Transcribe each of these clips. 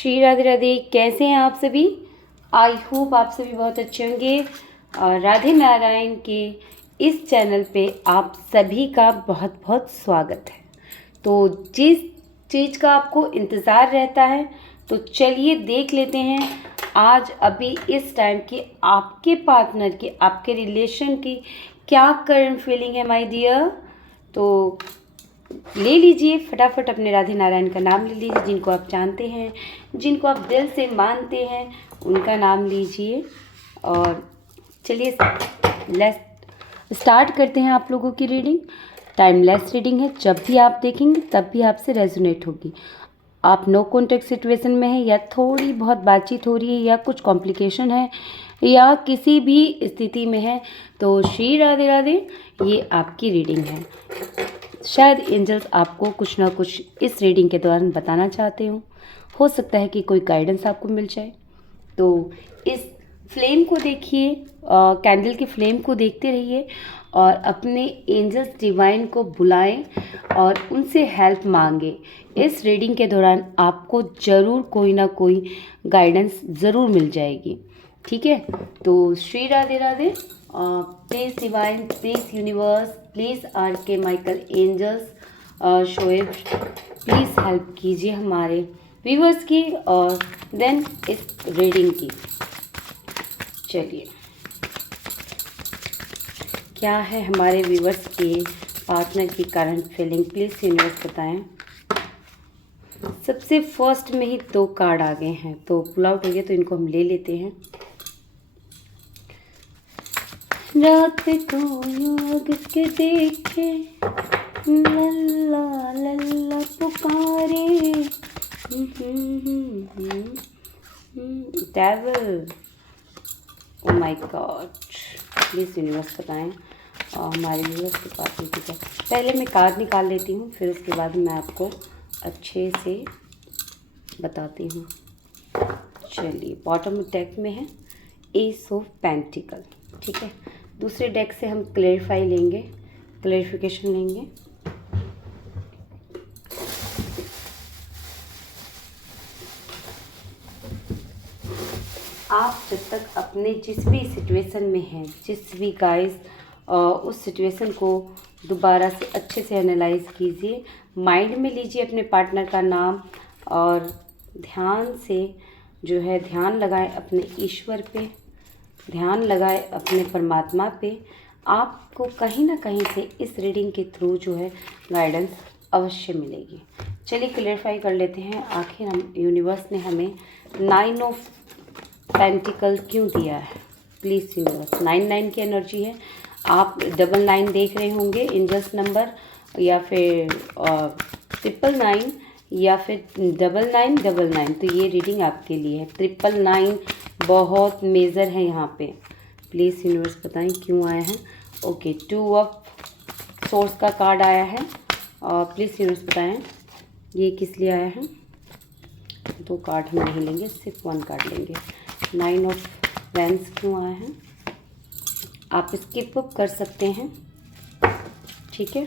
श्री राधे राधे। कैसे हैं आप सभी? आई होप आप सभी बहुत अच्छे होंगे। राधे नारायण के इस चैनल पे आप सभी का बहुत बहुत स्वागत है। तो जिस चीज़ का आपको इंतज़ार रहता है तो चलिए देख लेते हैं आज अभी इस टाइम की आपके पार्टनर की, आपके रिलेशन की क्या करंट फीलिंग है माय डियर। तो ले लीजिए फटाफट अपने राधे नारायण का नाम ले लीजिए, जिनको आप जानते हैं, जिनको आप दिल से मानते हैं, उनका नाम लीजिए और चलिए लेट्स स्टार्ट करते हैं आप लोगों की रीडिंग। टाइमलेस रीडिंग है, जब भी आप देखेंगे तब भी आपसे रेजोनेट होगी। आप नो कॉन्टेक्ट सिचुएशन में है या थोड़ी बहुत बातचीत हो रही है या कुछ कॉम्प्लिकेशन है या किसी भी स्थिति में है तो श्री राधे राधे, ये आपकी रीडिंग है। शायद एंजल्स आपको कुछ ना कुछ इस रीडिंग के दौरान बताना चाहते हो सकता है कि कोई गाइडेंस आपको मिल जाए। तो इस फ्लेम को देखिए, कैंडल की फ्लेम को देखते रहिए और अपने एंजल्स डिवाइन को बुलाएं और उनसे हेल्प मांगे। इस रीडिंग के दौरान आपको ज़रूर कोई ना कोई गाइडेंस ज़रूर मिल जाएगी, ठीक है। तो Shri Radhe Radhe. Please divine, please universe, please आर्के Michael angels Shoaib, please help कीजिए हमारे व्यूवर्स की और देन इस रीडिंग की। चलिए क्या है हमारे व्यूवर्स के पार्टनर की करंट फीलिंग, प्लीज़ यूनिवर्स बताएं। सबसे फर्स्ट में ही 2 कार्ड आ गए हैं तो पुल आउट हो गया, तो इनको हम ले लेते हैं। रात को योग के देखे लल्ला लल्ला पुकारे devil, oh my God, please universe बताएं और हमारे व्यूअर्स के पास है। पहले मैं कार्ड निकाल लेती हूँ, फिर उसके बाद मैं आपको अच्छे से बताती हूँ। चलिए, बॉटम डेक में है एस ऑफ पेंटिकल, ठीक है। दूसरे डेक से हम क्लेरिफिकेशन लेंगे। आप जब तक अपने जिस भी सिचुएशन में हैं, जिस भी गाइस, उस सिचुएशन को दोबारा से अच्छे से एनालाइज कीजिए। माइंड में लीजिए अपने पार्टनर का नाम और ध्यान से जो है ध्यान लगाएं अपने ईश्वर पे, ध्यान लगाए अपने परमात्मा पे। आपको कहीं ना कहीं से इस रीडिंग के थ्रू जो है गाइडेंस अवश्य मिलेगी। चलिए क्लेरिफाई कर लेते हैं, आखिर हम यूनिवर्स ने हमें 9 ऑफ पेंटिकल क्यों दिया है। प्लीज़ यूनिवर्स, 9 की एनर्जी है। आप 99 देख रहे होंगे एंजल्स नंबर, या फिर 999 या फिर 9999, तो ये रीडिंग आपके लिए है। 999 बहुत मेजर है यहाँ पे। प्लीज़ यूनिवर्स बताएं क्यों आए हैं। ओके, 2 ऑफ सोर्स का कार्ड आया है और प्लीज़ यूनिवर्स बताएं ये किस लिए आया है। 2 कार्ड हम नहीं लेंगे, सिर्फ 1 कार्ड लेंगे। 9 ऑफ वैंड्स क्यों आया है, आप स्किप अप कर सकते हैं, ठीक है।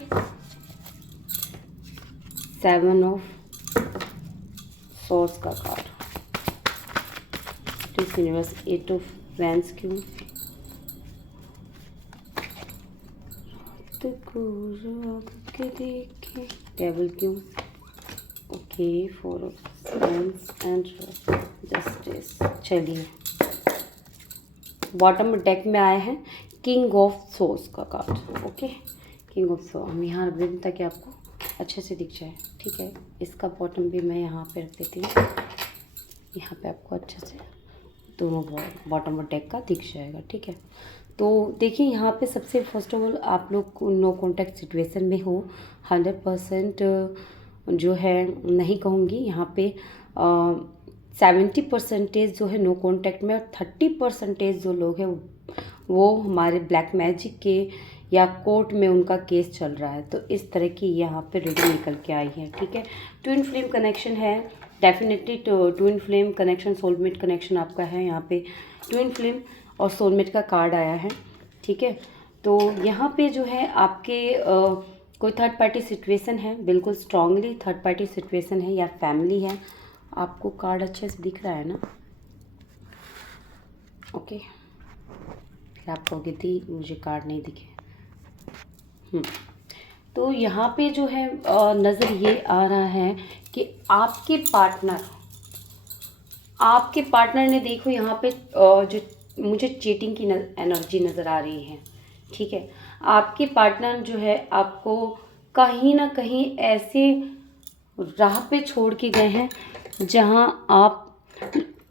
7 ऑफ सोर्स का card, please universe 8 of wands क्यों, के देखे टेबल क्यों, okay 4 of wands and justice. चलिए, बॉटम डेक में आया है किंग ऑफ सोर्स का card, okay. King of source हम यहाँ रख देते ताकि आपको अच्छे से दिख जाए, ठीक है। इसका बॉटम भी मैं यहाँ पे रख देती हूँ, यहाँ पे आपको अच्छे से दोनों बॉटम और डेक का दिख जाएगा, ठीक है। तो देखिए यहाँ पे सबसे फर्स्ट ऑफ ऑल आप लोग नो कॉन्टैक्ट सिचुएशन में हो। 100% जो है नहीं कहूँगी, यहाँ पे 70% जो है नो कॉन्टैक्ट में और 30% जो लोग हैं वो हमारे ब्लैक मैजिक के या कोर्ट में उनका केस चल रहा है। तो इस तरह की यहाँ पे रीडिंग निकल के आई है, ठीक है। ट्विन फ्लेम कनेक्शन है, definitely twin flame connection, soulmate connection आपका है। यहाँ पे ट्विन फ्लेम और सोलमेट का कार्ड आया है, ठीक है। तो यहाँ पे जो है आपके कोई थर्ड पार्टी सिचुएशन है, बिल्कुल स्ट्रांगली थर्ड पार्टी सिचुएशन है या फैमिली है, आपको कार्ड अच्छे से दिख रहा है ना? ओके, फिर आप कहोगे दी मुझे कार्ड नहीं दिखे। तो यहाँ पे जो है नज़र ये आ रहा है कि आपके पार्टनर ने, देखो यहाँ पे जो मुझे चीटिंग की एनर्जी नज़र आ रही है, ठीक है। आपके पार्टनर जो है आपको कहीं ना कहीं ऐसे राह पे छोड़ के गए हैं जहाँ आप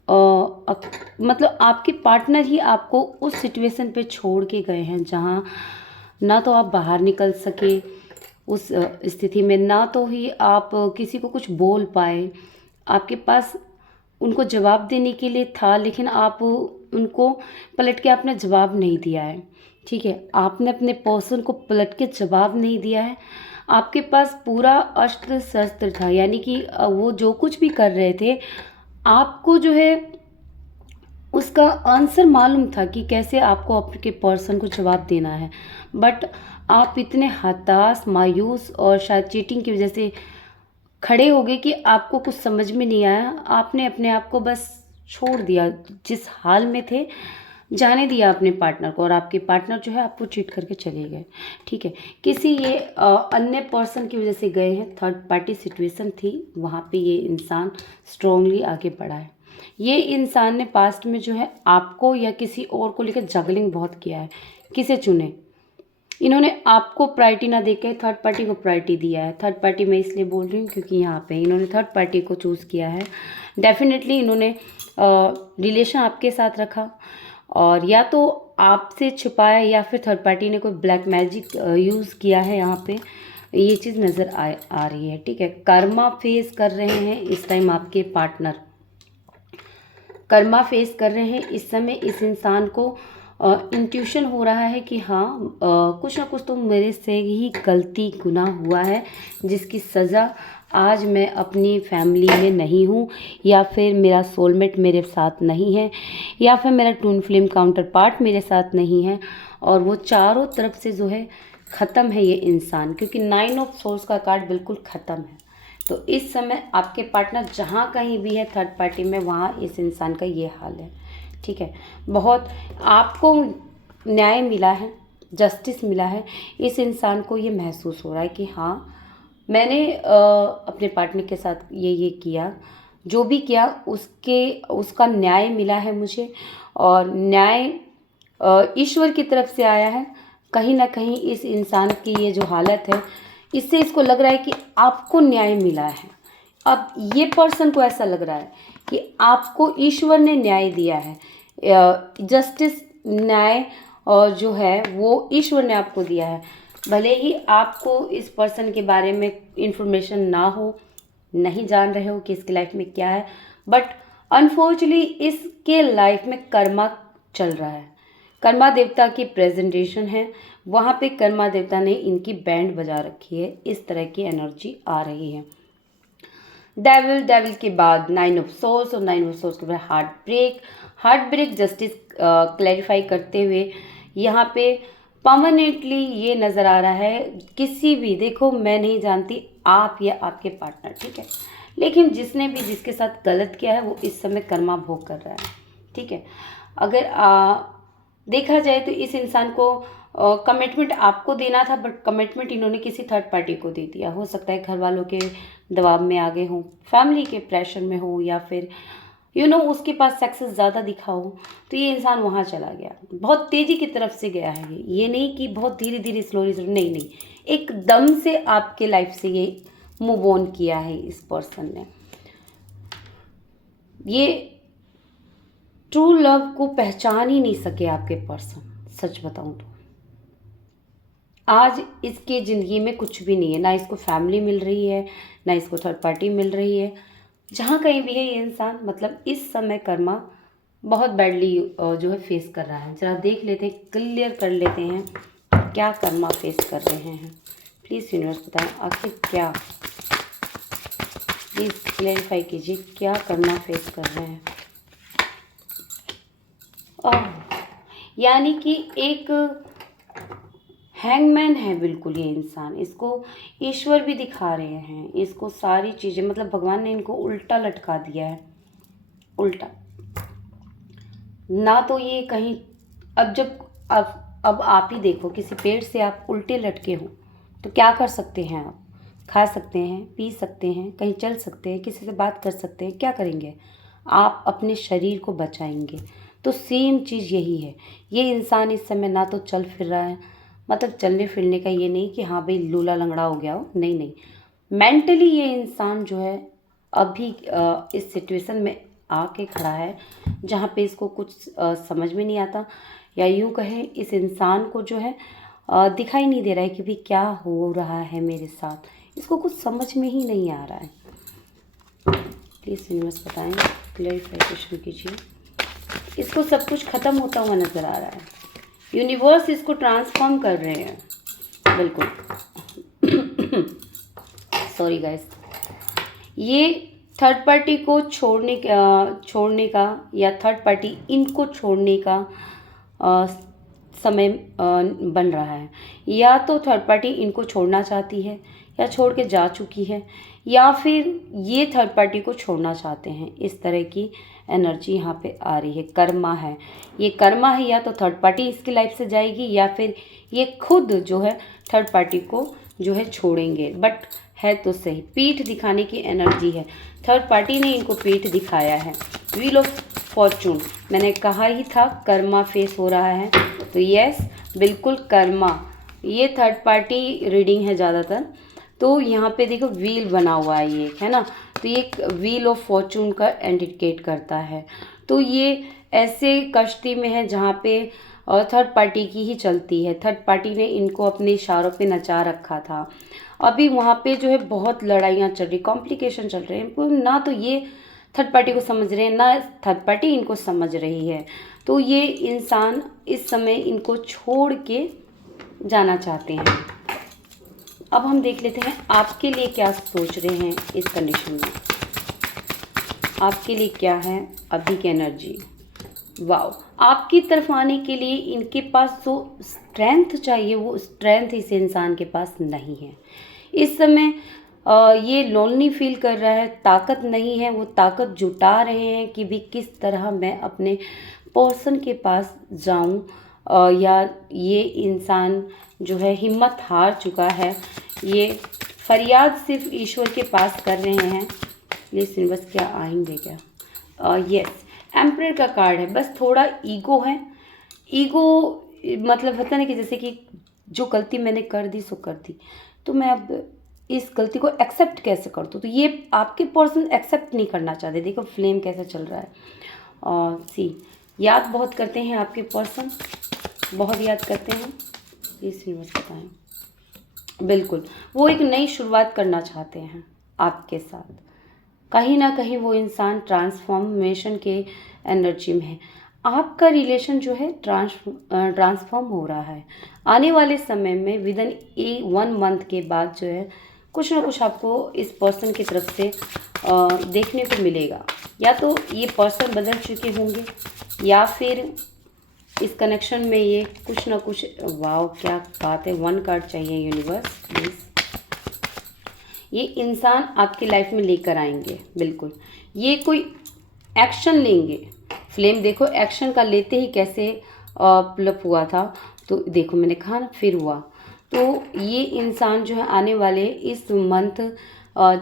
मतलब आपके पार्टनर ही आपको उस सिचुएशन पे छोड़ के गए हैं जहाँ ना तो आप बाहर निकल सके उस स्थिति में, ना तो ही आप किसी को कुछ बोल पाए। आपके पास उनको जवाब देने के लिए था, लेकिन आप उनको पलट के आपने जवाब नहीं दिया है, ठीक है। आपने अपने पर्सन को पलट के जवाब नहीं दिया है। आपके पास पूरा अस्त्र शस्त्र था, यानी कि वो जो कुछ भी कर रहे थे आपको जो है उसका आंसर मालूम था कि कैसे आपको आपके पर्सन को जवाब देना है, बट आप इतने हताश, मायूस और शायद चीटिंग की वजह से खड़े हो गए कि आपको कुछ समझ में नहीं आया। आपने अपने आप को बस छोड़ दिया, जिस हाल में थे जाने दिया अपने पार्टनर को, और आपके पार्टनर जो है आपको चीट करके चले गए, ठीक है। किसी ये अन्य पर्सन की वजह से गए हैं, थर्ड पार्टी सिचुएशन थी, वहाँ पे ये इंसान स्ट्रांगली आगे बढ़ा है। ये इंसान ने पास्ट में जो है आपको या किसी और को लेकर जगलिंग बहुत किया है। किसे चुने? इन्होंने आपको प्रायोरिटी ना देके थर्ड पार्टी को प्रायोरिटी दिया है। थर्ड पार्टी मैं इसलिए बोल रही हूँ क्योंकि यहाँ पे इन्होंने थर्ड पार्टी को चूज़ किया है। डेफिनेटली इन्होंने रिलेशन आपके साथ रखा, और या तो आपसे छुपाया या फिर थर्ड पार्टी ने कोई ब्लैक मैजिक यूज़ किया है। यहाँ पे ये चीज़ नज़र आ रही है, ठीक है। कर्मा फेस कर रहे हैं इस टाइम आपके पार्टनर, कर्मा फेस कर रहे हैं इस समय। इस इंसान को इंट्यूशन हो रहा है कि हाँ कुछ ना कुछ तो मेरे से ही गलती गुनाह हुआ है, जिसकी सज़ा आज मैं अपनी फैमिली में नहीं हूँ, या फिर मेरा सोलमेट मेरे साथ नहीं है, या फिर मेरा ट्विन फ्लेम काउंटर पार्ट मेरे साथ नहीं है, और वो चारों तरफ से जो है ख़त्म है ये इंसान, क्योंकि 9 ऑफ सोर्स का कार्ड बिल्कुल ख़त्म है। तो इस समय आपके पार्टनर जहाँ कहीं भी है थर्ड पार्टी में, वहाँ इस इंसान का ये हाल है, ठीक है। बहुत आपको न्याय मिला है, जस्टिस मिला है। इस इंसान को ये महसूस हो रहा है कि हाँ मैंने अपने पार्टनर के साथ ये किया, जो भी किया उसका न्याय मिला है मुझे, और न्याय ईश्वर की तरफ से आया है। कहीं ना कहीं इस इंसान की ये जो हालत है, इससे इसको लग रहा है कि आपको न्याय मिला है। अब ये पर्सन को ऐसा लग रहा है कि आपको ईश्वर ने न्याय दिया है, जस्टिस, न्याय और जो है वो ईश्वर ने आपको दिया है। भले ही आपको इस पर्सन के बारे में इंफॉर्मेशन ना हो, नहीं जान रहे हो कि इसकी लाइफ में क्या है, बट अनफॉर्चुनेटली इसके लाइफ में कर्मा चल रहा है। कर्मा देवता की प्रेजेंटेशन है, वहाँ पे कर्मा देवता ने इनकी बैंड बजा रखी है, इस तरह की एनर्जी आ रही है। डेविल के बाद 9 ऑफ सोर्स, और 9 ऑफ सोर्स के बाद हार्ट ब्रेक जस्टिस क्लैरिफाई करते हुए यहाँ पे परमानेंटली ये नज़र आ रहा है। किसी भी, देखो मैं नहीं जानती आप या आपके पार्टनर, ठीक है, लेकिन जिसने भी जिसके साथ गलत किया है वो इस समय कर्मा भोग कर रहा है, ठीक है। अगर देखा जाए तो इस इंसान को कमिटमेंट आपको देना था, बट कमिटमेंट इन्होंने किसी थर्ड पार्टी को दे दिया। हो सकता है घर वालों के दबाव में आ गए हों, फैमिली के प्रेशर में हो, या फिर उसके पास सक्सेस ज़्यादा दिखा हो, तो ये इंसान वहाँ चला गया। बहुत तेज़ी की तरफ से गया है ये नहीं कि बहुत धीरे धीरे स्लोली, नहीं, एकदम से आपके लाइफ से ये मूव ऑन किया है इस पर्सन ने। ये ट्रू लव को पहचान ही नहीं सके आपके पर्सन, सच बताऊं तो। आज इसके ज़िंदगी में कुछ भी नहीं है, ना इसको फैमिली मिल रही है, ना इसको थर्ड पार्टी मिल रही है। जहाँ कहीं भी है ये इंसान, मतलब इस समय कर्मा बहुत बैडली जो है फेस कर रहा है। जरा देख लेते हैं, क्लियर कर लेते हैं क्या कर्मा फेस कर रहे हैं। प्लीज़ यूनिवर्स बताएं आखिर क्या, प्लीज़ क्लैरिफाई कीजिए क्या कर्मा फेस कर रहे हैं। यानी कि एक हैंगमैन है बिल्कुल ये इंसान, इसको ईश्वर भी दिखा रहे हैं, इसको सारी चीज़ें मतलब भगवान ने इनको उल्टा लटका दिया है, उल्टा ना तो ये कहीं। अब जब अब आप ही देखो, किसी पेड़ से आप उल्टे लटके हो तो क्या कर सकते हैं आप? खा सकते हैं, पी सकते हैं, कहीं चल सकते हैं, किसी से बात कर सकते हैं, क्या करेंगे आप? अपने शरीर को बचाएंगे। तो सेम चीज़ यही है, ये इंसान इस समय ना तो चल फिर रहा है, मतलब चलने फिरने का ये नहीं कि हाँ भाई लूला लंगड़ा हो गया हो, नहीं नहीं, मेंटली ये इंसान जो है अभी इस सिचुएशन में आके खड़ा है जहाँ पे इसको कुछ समझ में नहीं आता, या यूँ कहे इस इंसान को जो है दिखाई नहीं दे रहा है कि भी क्या हो रहा है मेरे साथ, इसको कुछ समझ में ही नहीं आ रहा है। प्लीज़ यूनिवर्स बताएं, क्लैरिफिकेशन कीजिए। इसको सब कुछ ख़त्म होता हुआ नज़र आ रहा है, यूनिवर्स इसको ट्रांसफॉर्म कर रहे हैं बिल्कुल। सॉरी गाइस, ये थर्ड पार्टी को छोड़ने का या थर्ड पार्टी इनको छोड़ने का समय बन रहा है। या तो थर्ड पार्टी इनको छोड़ना चाहती है या छोड़ के जा चुकी है, या फिर ये थर्ड पार्टी को छोड़ना चाहते हैं। इस तरह की एनर्जी यहाँ पे आ रही है। कर्मा है, ये कर्मा है, या तो थर्ड पार्टी इसकी लाइफ से जाएगी या फिर ये खुद जो है थर्ड पार्टी को जो है छोड़ेंगे। बट है तो सही, पीठ दिखाने की एनर्जी है, थर्ड पार्टी ने इनको पीठ दिखाया है। व्हील ऑफ फॉर्चून, मैंने कहा ही था कर्मा फेस हो रहा है, तो यस बिल्कुल कर्मा, ये थर्ड पार्टी रीडिंग है ज़्यादातर। तो यहाँ पे देखो व्हील बना हुआ है ये, है ना, तो ये व्हील ऑफ फॉर्चून का इंडिकेट करता है। तो ये ऐसे कश्ती में है जहाँ पे थर्ड पार्टी की ही चलती है, थर्ड पार्टी ने इनको अपने इशारों पे नचा रखा था। अभी वहाँ पे जो है बहुत लड़ाइयाँ चल रही, कॉम्प्लिकेशन चल रहे हैं, ना तो ये थर्ड पार्टी को समझ रहे हैं ना थर्ड पार्टी इनको समझ रही है। तो ये इंसान इस समय इनको छोड़ के जाना चाहते हैं। अब हम देख लेते हैं आपके लिए क्या सोच रहे हैं इस कंडीशन में, आपके लिए क्या है अभी की एनर्जी। वाओ, आपकी तरफ आने के लिए इनके पास जो स्ट्रेंथ चाहिए वो स्ट्रेंथ इस इंसान के पास नहीं है। इस समय ये लोनली फील कर रहा है, ताकत नहीं है, वो ताकत जुटा रहे हैं कि भी किस तरह मैं अपने पर्सन के पास जाऊं, या ये इंसान जो है हिम्मत हार चुका है, ये फरियाद सिर्फ ईश्वर के पास कर रहे हैं। प्लीज यूनिवर्स क्या आएंगे क्या? यस, एम्परर का कार्ड है, बस थोड़ा ईगो है। ईगो मतलब होता ना कि जैसे कि जो गलती मैंने कर दी सो कर दी, तो मैं अब इस गलती को एक्सेप्ट कैसे कर दूँ, तो ये आपके पर्सन एक्सेप्ट नहीं करना चाहते। देखो फ्लेम कैसे चल रहा है, और सी याद बहुत करते हैं आपके पर्सन, बहुत याद करते हैं। प्लीज यूनिवर्स बताएं, बिल्कुल वो एक नई शुरुआत करना चाहते हैं आपके साथ। कहीं ना कहीं वो इंसान ट्रांसफॉर्मेशन के एनर्जी में है। आपका रिलेशन जो है ट्रांसफॉर्म हो रहा है। आने वाले समय में विदिन 1 मंथ के बाद जो है कुछ ना कुछ आपको इस पर्सन की तरफ से देखने को मिलेगा। या तो ये पर्सन बदल चुके होंगे, या फिर इस कनेक्शन में ये कुछ ना कुछ। वाओ क्या बात है, 1 कार्ड चाहिए यूनिवर्स प्लीज़। ये इंसान आपकी लाइफ में लेकर आएंगे, बिल्कुल ये कोई एक्शन लेंगे। फ्लेम देखो एक्शन का लेते ही कैसे प्लप हुआ था, तो देखो मैंने कहा ना फिर हुआ। तो ये इंसान जो है आने वाले इस मंथ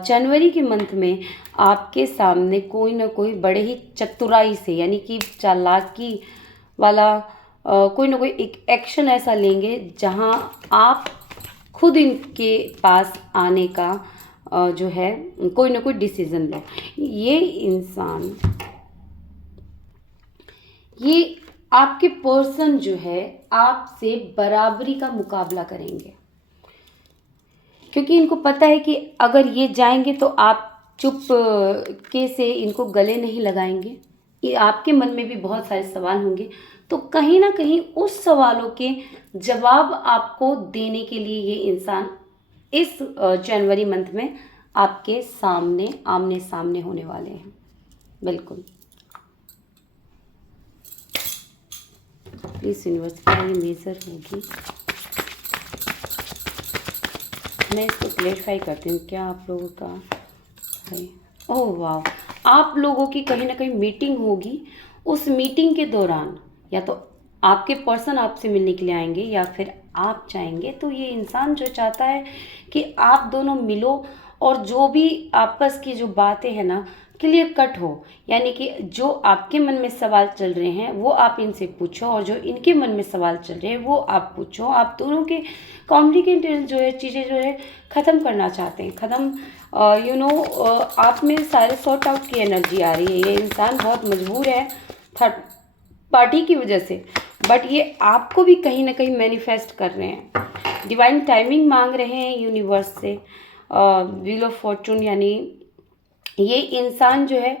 जनवरी के मंथ में आपके सामने कोई ना कोई बड़े ही चतुराई से, यानी कि चालाकी वाला कोई ना कोई एक एक्शन ऐसा लेंगे जहां आप खुद इनके पास आने का जो है कोई ना कोई डिसीजन ले। ये इंसान, ये आपके पर्सन जो है आपसे बराबरी का मुकाबला करेंगे, क्योंकि इनको पता है कि अगर ये जाएंगे तो आप चुप के से इनको गले नहीं लगाएंगे। ये आपके मन में भी बहुत सारे सवाल होंगे, तो कहीं ना कहीं उस सवालों के जवाब आपको देने के लिए ये इंसान इस जनवरी मंथ में आपके सामने आमने सामने होने वाले हैं, बिल्कुल। प्लीज यूनिवर्स क्या ये मेजर होगी? मैं इसको क्लेरिफाई करती हूँ। क्या आप लोगों का है? ओह वाह, आप लोगों की कहीं ना कहीं मीटिंग होगी। उस मीटिंग के दौरान या तो आपके पर्सन आपसे मिलने के लिए आएंगे या फिर आप चाहेंगे। तो ये इंसान जो चाहता है कि आप दोनों मिलो और जो भी आपस की जो बातें हैं ना क्लियर कट हो, यानी कि जो आपके मन में सवाल चल रहे हैं वो आप इनसे पूछो और जो इनके मन में सवाल चल रहे हैं वो आप पूछो। आप दोनों के कॉम्प्लिकेटेड जो है चीज़ें जो है ख़त्म करना चाहते हैं, ख़त्म आप में सारे सॉर्ट आउट की एनर्जी आ रही है। ये इंसान बहुत मजबूर है थर्ड पार्टी की वजह से, बट ये आपको भी कहीं ना कहीं मैनिफेस्ट कर रहे हैं, डिवाइन टाइमिंग मांग रहे हैं यूनिवर्स से, व्हील ऑफ फॉर्चून। यानी ये इंसान जो है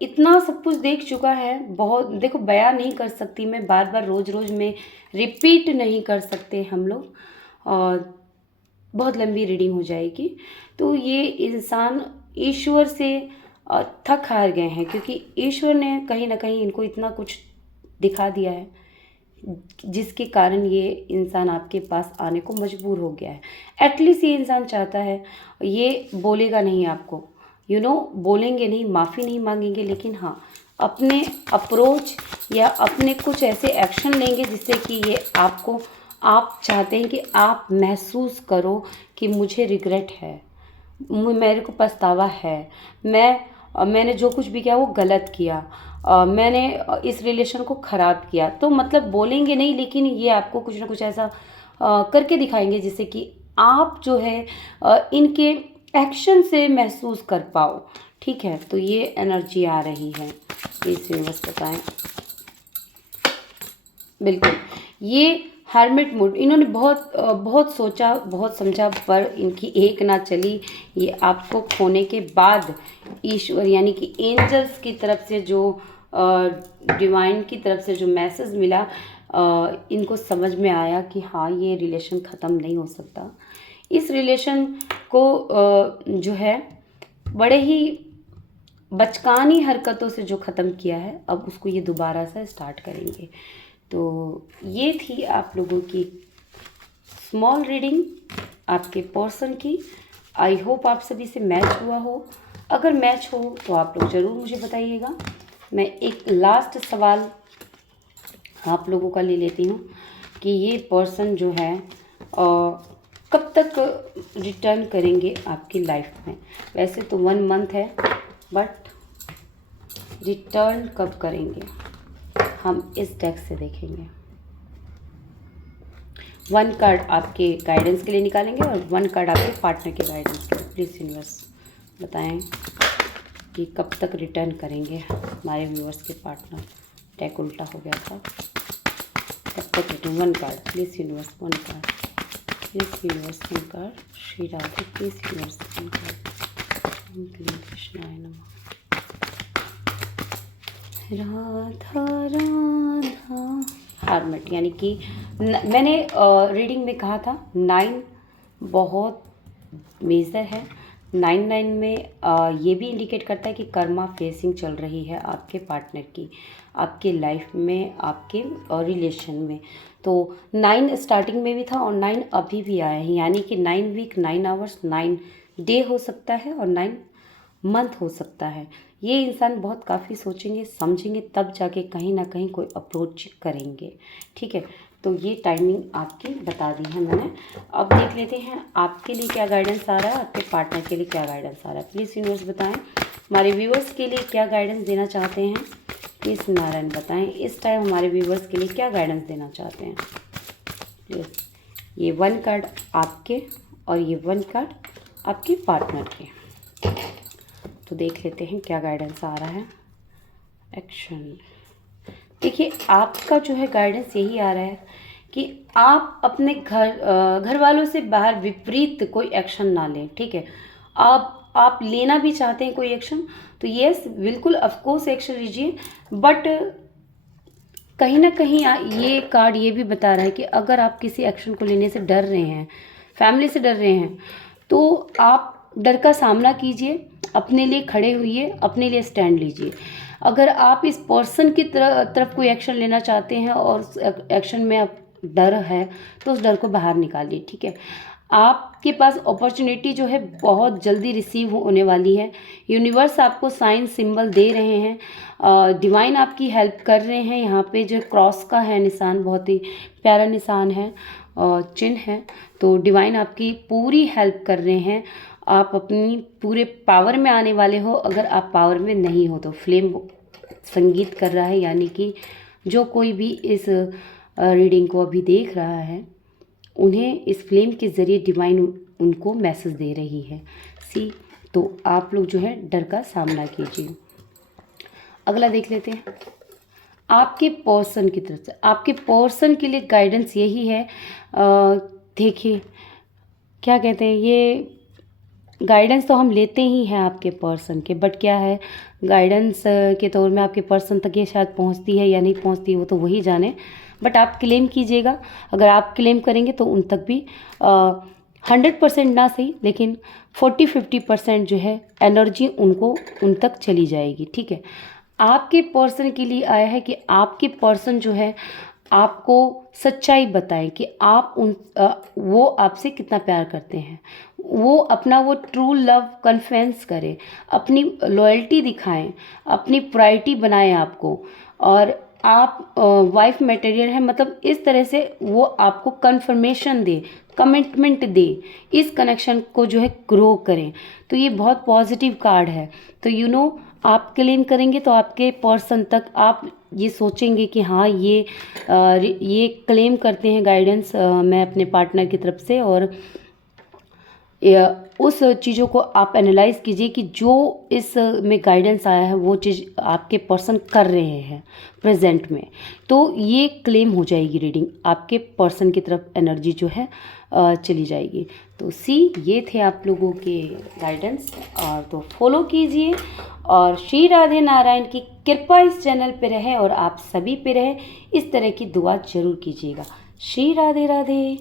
इतना सब कुछ देख चुका है, बहुत देखो बयान नहीं कर सकती मैं, बार बार रोज़ रोज़ में रिपीट नहीं कर सकते हम लोग, बहुत लंबी रीडिंग हो जाएगी। तो ये इंसान ईश्वर से थक हार गए हैं, क्योंकि ईश्वर ने कहीं ना कहीं इनको इतना कुछ दिखा दिया है जिसके कारण ये इंसान आपके पास आने को मजबूर हो गया है। एटलीस्ट ये इंसान चाहता है, ये बोलेगा नहीं आपको, बोलेंगे नहीं, माफ़ी नहीं मांगेंगे, लेकिन हाँ अपने अप्रोच या अपने कुछ ऐसे एक्शन लेंगे जिससे कि ये आपको, आप चाहते हैं कि आप महसूस करो कि मुझे रिग्रेट है, मेरे को पछतावा है, मैंने जो कुछ भी किया वो गलत किया, मैंने इस रिलेशन को ख़राब किया। तो मतलब बोलेंगे नहीं, लेकिन ये आपको कुछ ना कुछ ऐसा करके दिखाएंगे जिससे कि आप जो है इनके एक्शन से महसूस कर पाओ। ठीक है, तो ये एनर्जी आ रही है, इस यूनिवर्स बताएं। बिल्कुल, ये हर्मिट मूड, इन्होंने बहुत सोचा, बहुत समझा, पर इनकी एक ना चली। ये आपको खोने के बाद ईश्वर यानी कि एंजल्स की तरफ से जो डिवाइन की तरफ से जो मैसेज मिला, इनको समझ में आया कि हाँ ये रिलेशन ख़त्म नहीं हो सकता। इस रिलेशन को जो है बड़े ही बचकानी हरकतों से जो ख़त्म किया है, अब उसको ये दोबारा से स्टार्ट करेंगे। तो ये थी आप लोगों की स्मॉल रीडिंग आपके पर्सन की। आई होप आप सभी से मैच हुआ हो। अगर मैच हो तो आप लोग ज़रूर मुझे बताइएगा। मैं एक लास्ट सवाल आप लोगों का ले लेती हूँ कि ये पर्सन जो है कब तक रिटर्न करेंगे आपकी लाइफ में। वैसे तो 1 मंथ है, बट रिटर्न कब करेंगे हम इस डेक से देखेंगे। 1 कार्ड आपके गाइडेंस के लिए निकालेंगे और 1 कार्ड आपके पार्टनर के गाइडेंस के लिए। प्लीज़ यूनिवर्स बताएं कि कब तक रिटर्न करेंगे हमारे व्यूअर्स के पार्टनर। डेक उल्टा हो गया था, कब तक return. 1 card please universe, 1 card please universe, 1 card. Shri Radhe please universe, 1 card. कृष्णाय नमः। राधा राधा। हार्मिट यानी कि मैंने रीडिंग में कहा था 9 बहुत मेजर है। 9 में ये भी इंडिकेट करता है कि कर्मा फेसिंग चल रही है आपके पार्टनर की, आपके लाइफ में, आपके रिलेशन में। तो 9 स्टार्टिंग में भी था और 9 अभी भी आया है, यानी कि 9 वीक, 9 आवर्स, 9 डे हो सकता है और 9 मंथ हो सकता है। ये इंसान बहुत काफ़ी सोचेंगे, समझेंगे, तब जाके कहीं ना कहीं कोई अप्रोच करेंगे। ठीक है, तो ये टाइमिंग आपकी बता दी है मैंने। अब देख लेते हैं आपके लिए क्या गाइडेंस आ रहा है, आपके पार्टनर के लिए क्या गाइडेंस आ रहा है। प्लीज़ यूनिवर्स बताएं हमारे व्यूवर्स के लिए क्या गाइडेंस देना चाहते हैं। प्लीज़ नारायण बताएं इस टाइम हमारे व्यूवर्स के लिए क्या गाइडेंस देना चाहते हैं। प्लीज़, ये 1 कार्ड आपके और ये 1 कार्ड आपके पार्टनर के। तो देख लेते हैं क्या गाइडेंस आ रहा है। एक्शन, देखिए आपका जो है गाइडेंस यही आ रहा है कि आप अपने घर वालों से बाहर विपरीत कोई एक्शन ना लें। ठीक है, आप लेना भी चाहते हैं कोई एक्शन तो यस बिल्कुल ऑफकोर्स एक्शन लीजिए, बट कहीं ना कहीं ये कार्ड ये भी बता रहा है कि अगर आप किसी एक्शन को लेने से डर रहे हैं, फैमिली से डर रहे हैं, तो आप डर का सामना कीजिए, अपने लिए खड़े होइए, अपने लिए स्टैंड लीजिए। अगर आप इस पर्सन की तरफ कोई एक्शन लेना चाहते हैं और उस एक्शन में आप डर है तो उस डर को बाहर निकालिए। ठीक है, आपके पास अपॉर्चुनिटी जो है बहुत जल्दी रिसीव होने वाली है। यूनिवर्स आपको साइन सिंबल दे रहे हैं, डिवाइन आपकी हेल्प कर रहे हैं। यहाँ पे जो क्रॉस का है निशान, बहुत ही प्यारा निशान है, चिन्ह है, तो डिवाइन आपकी पूरी हेल्प कर रहे हैं। आप अपनी पूरे पावर में आने वाले हो। अगर आप पावर में नहीं हो तो फ्लेम संगीत कर रहा है, यानी कि जो कोई भी इस रीडिंग को अभी देख रहा है उन्हें इस फ्लेम के ज़रिए डिवाइन उनको मैसेज दे रही है। तो आप लोग जो है डर का सामना कीजिए। अगला देख लेते हैं आपके पर्सन की तरफ से। आपके पर्सन के लिए गाइडेंस यही है, देखिए क्या कहते हैं, ये गाइडेंस तो हम लेते ही हैं आपके पर्सन के, बट क्या है गाइडेंस के तौर में आपके पर्सन तक ये शायद पहुंचती है या नहीं पहुंचती, वो तो वही जाने। बट आप क्लेम कीजिएगा। अगर आप क्लेम करेंगे तो उन तक भी 100% ना सही, लेकिन 40-50% जो है एनर्जी उन तक चली जाएगी। ठीक है, आपके पर्सन के लिए आया है कि आपके पर्सन जो है आपको सच्चाई बताएं कि आप वो आपसे कितना प्यार करते हैं। वो अपना वो ट्रू लव कन्फेंस करें, अपनी लॉयल्टी दिखाएं, अपनी प्रायोरिटी बनाएं आपको, और आप वाइफ मटेरियल है, मतलब इस तरह से वो आपको कन्फर्मेशन दे, कमिटमेंट दे, इस कनेक्शन को जो है ग्रो करें। तो ये बहुत पॉजिटिव कार्ड है। तो आप क्लेम करेंगे तो आपके पर्सन तक आप ये सोचेंगे कि हाँ ये क्लेम करते हैं गाइडेंस मैं अपने पार्टनर की तरफ से, और उस चीज़ों को आप एनालाइज कीजिए कि जो इस में गाइडेंस आया है वो चीज़ आपके पर्सन कर रहे हैं प्रेजेंट में। तो ये क्लेम हो जाएगी रीडिंग, आपके पर्सन की तरफ एनर्जी जो है चली जाएगी। तो ये थे आप लोगों के गाइडेंस, और तो फॉलो कीजिए, और श्री राधे नारायण की कृपा इस चैनल पे रहे और आप सभी पे रहे। इस तरह की दुआ जरूर कीजिएगा। श्री राधे राधे।